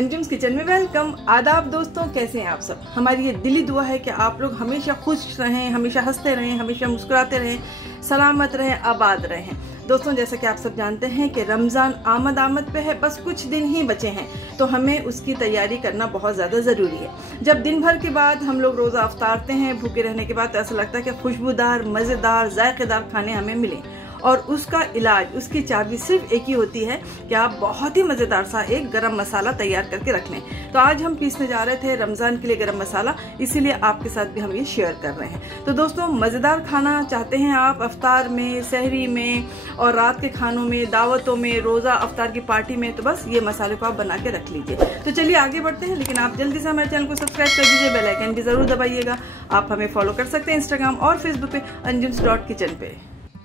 अंजुम्स kitchen में welcome. आदाब दोस्तों, कैसे हैं आप सब। हमारी ये दिली दुआ है कि आप लोग हमेशा खुश रहें, हमेशा हंसते रहें, हमेशा मुस्कुराते रहें, सलामत रहें, आबाद रहें। दोस्तों, जैसा कि आप सब जानते हैं कि रमज़ान आमद पे है, बस कुछ दिन ही बचे हैं, तो हमें उसकी तैयारी करना बहुत ज़्यादा ज़रूरी है। जब दिन भर के बाद हम लोग रोज़ा अफ्तारते हैं, भूखे रहने के बाद, तो ऐसा लगता है कि खुशबूदार, मज़ेदार, जायकेदार खाने हमें मिलें, और उसका इलाज, उसकी चाबी सिर्फ एक ही होती है कि आप बहुत ही मज़ेदार सा एक गरम मसाला तैयार करके रख लें। तो आज हम पीसने जा रहे थे रमज़ान के लिए गरम मसाला, इसीलिए आपके साथ भी हम ये शेयर कर रहे हैं। तो दोस्तों, मज़ेदार खाना चाहते हैं आप अफ्तार में, सहरी में और रात के खानों में, दावतों में, रोज़ा अफ्तार की पार्टी में, तो बस ये मसाले को आप बना के रख लीजिए। तो चलिए आगे बढ़ते हैं, लेकिन आप जल्दी से हमारे चैनल को सब्सक्राइब कर दीजिए, बेल आइकन भी ज़रूर दबाइएगा। आप हमें फॉलो कर सकते हैं इंस्टाग्राम और फेसबुक पे अंजुम्स.किचन पे।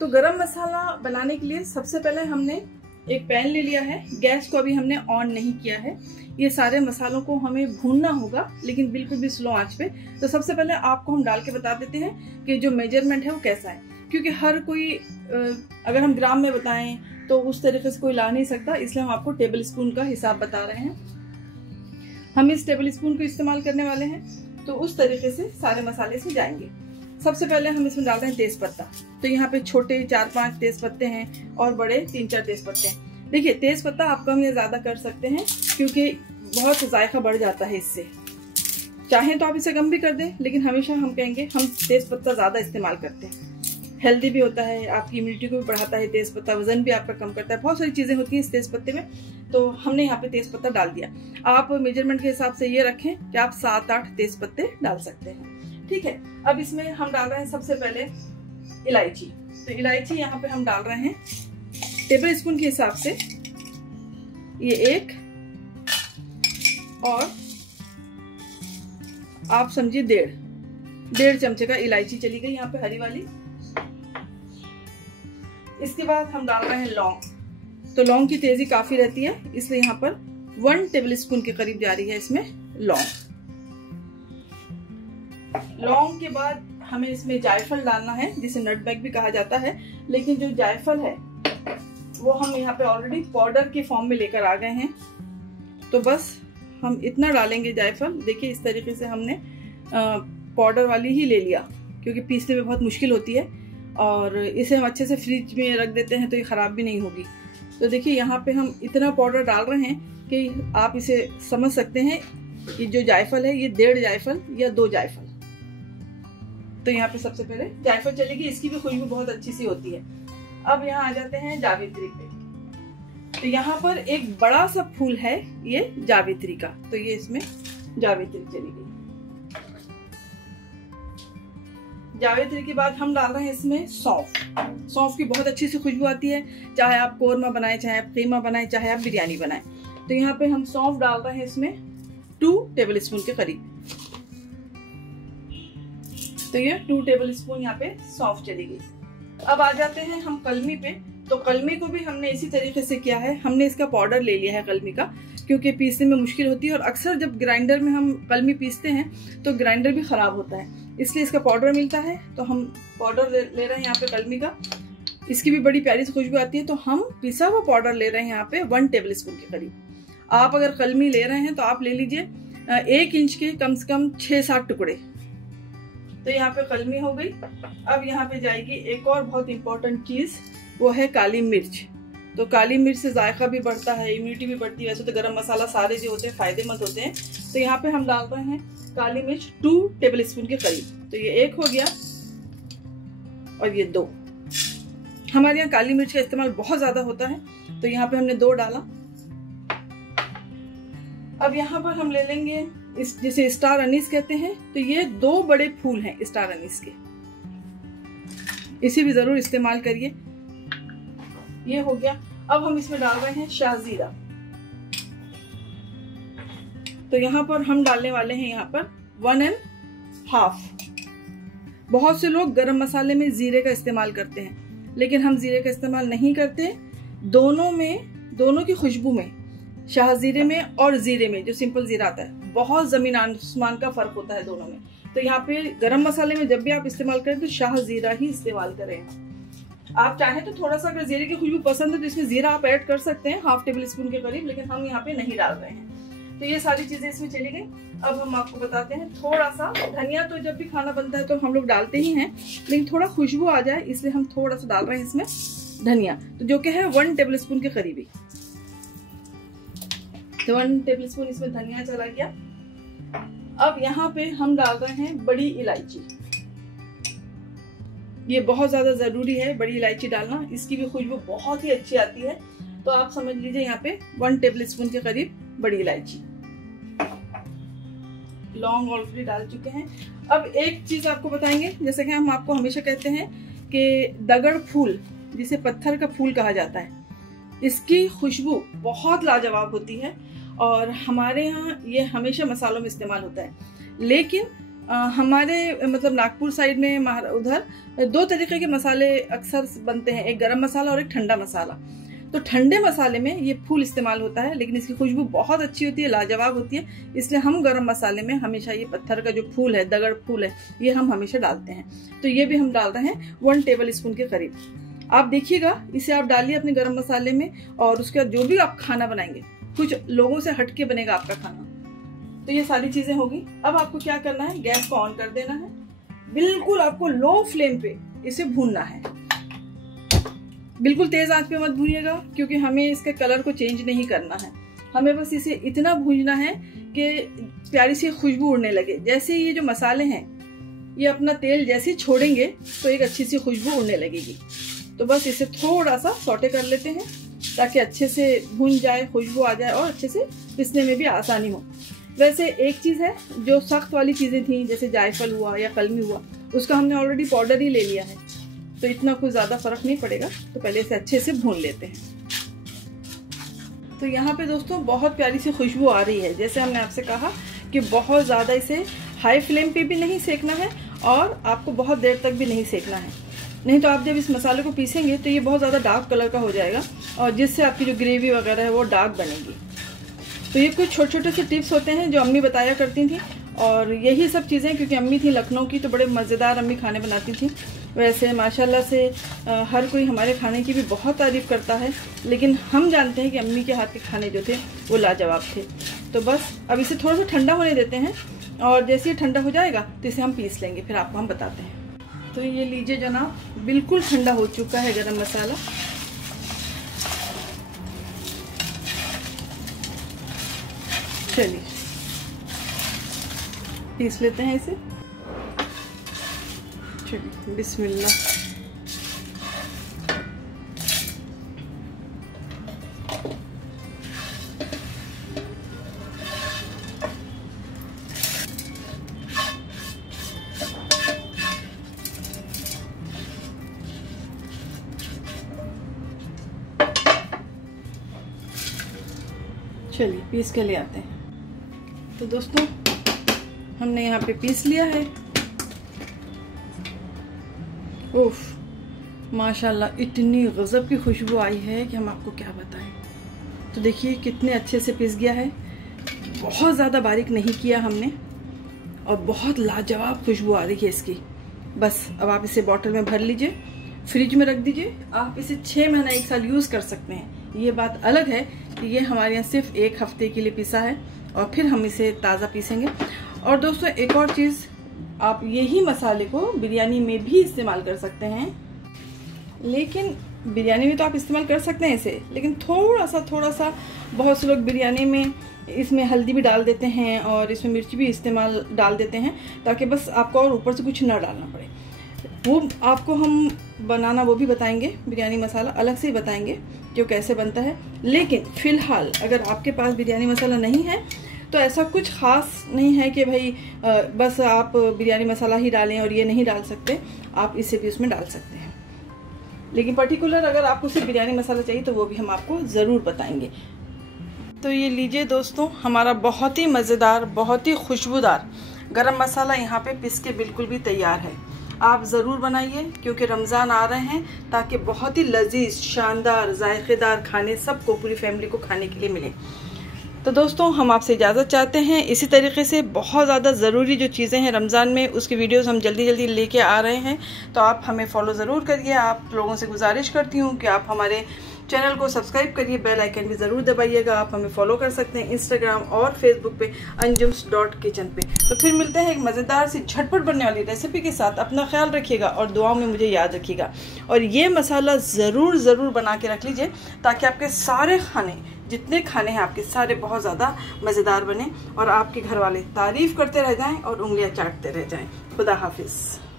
तो गरम मसाला बनाने के लिए सबसे पहले हमने एक पैन ले लिया है। गैस को अभी हमने ऑन नहीं किया है। ये सारे मसालों को हमें भूनना होगा, लेकिन बिल्कुल भी स्लो आंच पे। तो सबसे पहले आपको हम डाल के बता देते हैं कि जो मेजरमेंट है वो कैसा है, क्योंकि हर कोई अगर हम ग्राम में बताएं तो उस तरीके से कोई ला नहीं सकता, इसलिए हम आपको टेबल स्पून का हिसाब बता रहे हैं। हम इस टेबल स्पून को इस्तेमाल करने वाले हैं, तो उस तरीके से सारे मसाले से जाएंगे। सबसे पहले हम इसमें डाल रहे हैं तेज पत्ता। तो यहाँ पे छोटे 4-5 तेज पत्ते हैं और बड़े 3-4 तेज पत्ते हैं। देखिए, तेज पत्ता आप कम या ज्यादा कर सकते हैं, क्योंकि बहुत जायका बढ़ जाता है इससे। चाहें तो आप इसे कम भी कर दें, लेकिन हमेशा हम कहेंगे हम तेज पत्ता ज्यादा इस्तेमाल करते हैं। हेल्दी भी होता है, आपकी इम्यूनिटी को भी बढ़ाता है तेज पत्ता, वजन भी आपका कम करता है, बहुत सारी चीजें होती हैं इस तेज पत्ते में। तो हमने यहाँ पे तेज पत्ता डाल दिया। आप मेजरमेंट के हिसाब से ये रखें कि आप 7-8 तेज पत्ते डाल सकते हैं, ठीक है। अब इसमें हम डाल रहे हैं सबसे पहले इलायची। तो इलायची यहाँ पे हम डाल रहे हैं टेबल स्पून के हिसाब से, ये 1 और आप समझिए 1.5 चमचे का इलायची चली गई यहाँ पे, हरी वाली। इसके बाद हम डाल रहे हैं लौंग। तो लौंग की तेजी काफी रहती है, इसलिए यहाँ पर 1 टेबल स्पून के करीब जा रही है इसमें लौंग। लौंग के बाद हमें इसमें जायफल डालना है, जिसे नटमेग भी कहा जाता है, लेकिन जो जायफल है वो हम यहाँ पे ऑलरेडी पाउडर के फॉर्म में लेकर आ गए हैं। तो बस हम इतना डालेंगे जायफल। देखिए, इस तरीके से हमने पाउडर वाली ही ले लिया, क्योंकि पीसने में बहुत मुश्किल होती है, और इसे हम अच्छे से फ्रिज में रख देते हैं तो ये खराब भी नहीं होगी। तो देखिए, यहाँ पे हम इतना पाउडर डाल रहे हैं कि आप इसे समझ सकते हैं कि जो जायफल है ये 1.5 जायफल या 2 जायफल। तो यहाँ पे सबसे पहले जायफल चलेगी, इसकी भी खुशबू बहुत अच्छी सी होती है। अब यहाँ आ जाते हैं जावित्री पे। तो यहाँ पर एक बड़ा सा फूल है ये जावित्री का, तो ये इसमें जावित्री चली गई। जावित्री के बाद हम डाल रहे हैं इसमें सौंफ। सौंफ की बहुत अच्छी सी खुशबू आती है, चाहे आप कोरमा बनाए, चाहे आप कीमा बनाए, चाहे आप बिरयानी बनाए। तो यहाँ पे हम सौंफ डाल रहे हैं इसमें 2 टेबल स्पून के करीब। तो ये 2 टेबल स्पून यहाँ पे सौंफ चली गई। अब आ जाते हैं हम कलमी पे। तो कलमी को भी हमने इसी तरीके से किया है। हमने इसका पाउडर ले लिया है कलमी का, क्योंकि पीसने में मुश्किल होती है, और अक्सर जब ग्राइंडर में हम कलमी पीसते हैं तो ग्राइंडर भी खराब होता है, इसलिए इसका पाउडर मिलता है। तो हम पाउडर ले रहे हैं यहाँ पे कलमी का। इसकी भी बड़ी प्यारी सी खुशबू आती है। तो हम पिसा हुआ पाउडर ले रहे हैं यहाँ पे 1 टेबल स्पून के करीब। आप अगर कलमी ले रहे हैं तो आप ले लीजिए 1 इंच के कम से कम 6-7 टुकड़े। तो यहाँ पे कलमी हो गई। अब यहाँ पे जाएगी एक और बहुत इंपॉर्टेंट चीज, वो है काली मिर्च। तो काली मिर्च से जायका भी बढ़ता है, इम्यूनिटी भी बढ़ती है। वैसे तो गरम मसाला सारे जो होते हैं फायदेमंद होते हैं। तो यहाँ पे हम डाल रहे हैं काली मिर्च 2 टेबल स्पून के करीब। तो ये 1 हो गया और ये 2। हमारे यहाँ काली मिर्च का इस्तेमाल बहुत ज्यादा होता है, तो यहाँ पे हमने 2 डाला। अब यहाँ पर हम ले लेंगे जिसे स्टार अनीस कहते हैं। तो ये 2 बड़े फूल हैं स्टार अनीस के, इसे भी जरूर इस्तेमाल करिए। ये हो गया। अब हम इसमें डाल रहे हैं शाहजीरा। तो यहाँ पर हम डालने वाले हैं यहाँ पर 1.5। बहुत से लोग गरम मसाले में जीरे का इस्तेमाल करते हैं, लेकिन हम जीरे का इस्तेमाल नहीं करते। दोनों की खुशबू में, शाहजीरे में और जीरे में, जो सिंपल जीरा आता है, बहुत जमीन आसमान का फर्क होता है दोनों में। तो यहाँ पे गरम मसाले में जब भी आप इस्तेमाल करें तो शाहजीरा ही इस्तेमाल करें। आप चाहें तो थोड़ा सा अगर जीरे की खुशबू पसंद है तो इसमें जीरा आप ऐड कर सकते हैं 1/2 टेबल स्पून के करीब, लेकिन हम यहाँ पे नहीं डाल रहे हैं। तो ये सारी चीजें इसमें चली गई। अब हम आपको बताते हैं थोड़ा सा धनिया, तो जब भी खाना बनता है तो हम लोग डालते ही हैं, लेकिन थोड़ा खुशबू आ जाए इसलिए हम थोड़ा सा डाल रहे हैं इसमें धनिया, तो जो कि है 1 टेबलस्पून के करीबी। तो 1 टेबलस्पून इसमें धनिया चला गया। अब यहाँ पे हम डाल रहे हैं बड़ी इलायची। ये बहुत ज्यादा जरूरी है बड़ी इलायची डालना, इसकी भी खुशबू बहुत ही अच्छी आती है। तो आप समझ लीजिए यहाँ पे 1 टेबलस्पून के करीब बड़ी इलायची। लौंग ऑलरेडी डाल चुके हैं। अब एक चीज आपको बताएंगे, जैसे कि हम आपको हमेशा कहते हैं कि दगड़ फूल, जिसे पत्थर का फूल कहा जाता है, इसकी खुशबू बहुत लाजवाब होती है और हमारे यहाँ ये हमेशा मसालों में इस्तेमाल होता है। लेकिन हमारे मतलब नागपुर साइड में उधर 2 तरीके के मसाले अक्सर बनते हैं, एक गरम मसाला और एक ठंडा मसाला। तो ठंडे मसाले में ये फूल इस्तेमाल होता है, लेकिन इसकी खुशबू बहुत अच्छी होती है, लाजवाब होती है, इसलिए हम गरम मसाले में हमेशा ये पत्थर का जो फूल है, दगड़ फूल है, ये हम हमेशा डालते हैं। तो ये भी हम डाल रहे हैं 1 टेबल स्पून के करीब। आप देखिएगा, इसे आप डालिए अपने गरम मसाले में, और उसके बाद जो भी आप खाना बनाएंगे कुछ लोगों से हटके बनेगा आपका खाना। तो ये सारी चीजें होगी। अब आपको क्या करना है, गैस को ऑन कर देना है, बिल्कुल आपको लो फ्लेम पे इसे भूनना है। बिल्कुल तेज आंच पे मत भूनिएगा, क्योंकि हमें इसके कलर को चेंज नहीं करना है। हमें बस इसे इतना भूनना है कि प्यारी सी खुशबू उड़ने लगे। जैसे ये जो मसाले हैं ये अपना तेल जैसे छोड़ेंगे तो एक अच्छी सी खुशबू उड़ने लगेगी। तो बस इसे थोड़ा सा सौटे कर लेते हैं ताकि अच्छे से भून जाए, खुशबू आ जाए और अच्छे से पिसने में भी आसानी हो। वैसे एक चीज़ है, जो सख्त वाली चीज़ें थी जैसे जायफल हुआ या कलमी हुआ, उसका हमने ऑलरेडी पाउडर ही ले लिया है, तो इतना कुछ ज़्यादा फर्क नहीं पड़ेगा। तो पहले इसे अच्छे से भून लेते हैं। तो यहाँ पे दोस्तों बहुत प्यारी सी खुशबू आ रही है। जैसे हमने आपसे कहा कि बहुत ज़्यादा इसे हाई फ्लेम पे भी नहीं सेकना है और आपको बहुत देर तक भी नहीं सेकना है, नहीं तो आप जब इस मसाले को पीसेंगे तो ये बहुत ज़्यादा डार्क कलर का हो जाएगा और जिससे आपकी जो ग्रेवी वगैरह है वो डार्क बनेगी। तो ये कुछ छोटे छोटे से टिप्स होते हैं जो अम्मी बताया करती थी, और यही सब चीज़ें, क्योंकि अम्मी थी लखनऊ की तो बड़े मज़ेदार अम्मी खाने बनाती थी। वैसे माशाल्लाह से हर कोई हमारे खाने की भी बहुत तारीफ़ करता है, लेकिन हम जानते हैं कि अम्मी के हाथ के खाने जो थे वो लाजवाब थे। तो बस अब इसे थोड़ा सा ठंडा होने देते हैं, और जैसे ये ठंडा हो जाएगा तो इसे हम पीस लेंगे, फिर आपको हम बताते हैं। तो ये लीजिए जनाब, बिल्कुल ठंडा हो चुका है गरम मसाला। चलिए पीस लेते हैं इसे। चलिए बिस्मिल्लाह। चलिए पीस के ले आते हैं। तो दोस्तों हमने यहाँ पे पीस लिया है। उफ, माशाल्लाह इतनी गज़ब की खुशबू आई है कि हम आपको क्या बताएं। तो देखिए कितने अच्छे से पिस गया है, बहुत ज़्यादा बारीक नहीं किया हमने, और बहुत लाजवाब खुशबू आ रही है इसकी। बस अब आप इसे बॉटल में भर लीजिए, फ्रिज में रख दीजिए। आप इसे 6 महीना 1 साल यूज़ कर सकते हैं। ये बात अलग है कि ये हमारे यहाँ सिर्फ 1 हफ्ते के लिए पिसा है और फिर हम इसे ताज़ा पीसेंगे। और दोस्तों एक और चीज़, आप यही मसाले को बिरयानी में भी इस्तेमाल कर सकते हैं। लेकिन बिरयानी में तो आप इस्तेमाल कर सकते हैं इसे, लेकिन थोड़ा सा बहुत से लोग बिरयानी में इसमें हल्दी भी डाल देते हैं और इसमें मिर्ची भी इस्तेमाल डाल देते हैं, ताकि बस आपको और ऊपर से कुछ ना डालना पड़े। वो आपको हम बनाना वो भी बताएंगे, बिरयानी मसाला अलग से ही बताएंगे कि वो कैसे बनता है। लेकिन फ़िलहाल अगर आपके पास बिरयानी मसाला नहीं है तो ऐसा कुछ ख़ास नहीं है कि भाई बस आप बिरयानी मसाला ही डालें और ये नहीं डाल सकते, आप इसे भी उसमें डाल सकते हैं। लेकिन पर्टिकुलर अगर आपको सिर्फ बिरयानी मसाला चाहिए तो वो भी हम आपको ज़रूर बताएंगे। तो ये लीजिए दोस्तों, हमारा बहुत ही मज़ेदार, बहुत ही खुशबूदार गरम मसाला यहाँ पे पिस के बिल्कुल भी तैयार है। आप ज़रूर बनाइए, क्योंकि रमज़ान आ रहे हैं, ताकि बहुत ही लजीज, शानदार, जायकेदार खाने सबको, पूरी फैमिली को खाने के लिए मिले। तो दोस्तों हम आपसे इजाज़त चाहते हैं। इसी तरीके से बहुत ज़्यादा ज़रूरी जो चीज़ें हैं रमज़ान में, उसकी वीडियोस हम जल्दी लेके आ रहे हैं, तो आप हमें फॉलो ज़रूर करिए। आप लोगों से गुजारिश करती हूँ कि आप हमारे चैनल को सब्सक्राइब करिए, बेल आइकन भी ज़रूर दबाइएगा। आप हमें फॉलो कर सकते हैं इंस्टाग्राम और फेसबुक पे anjums.kitchen पे। तो फिर मिलते हैं एक मज़ेदार सी झटपट बनने वाली रेसिपी के साथ। अपना ख्याल रखिएगा और दुआओं में मुझे याद रखिएगा। और ये मसाला ज़रूर बना के रख लीजिए ताकि आपके सारे खाने, जितने खाने हैं आपके, सारे बहुत ज़्यादा मज़ेदार बने और आपके घर वाले तारीफ़ करते रह जाएं और उंगलियां चाटते रह जाएं। खुदा हाफिज़।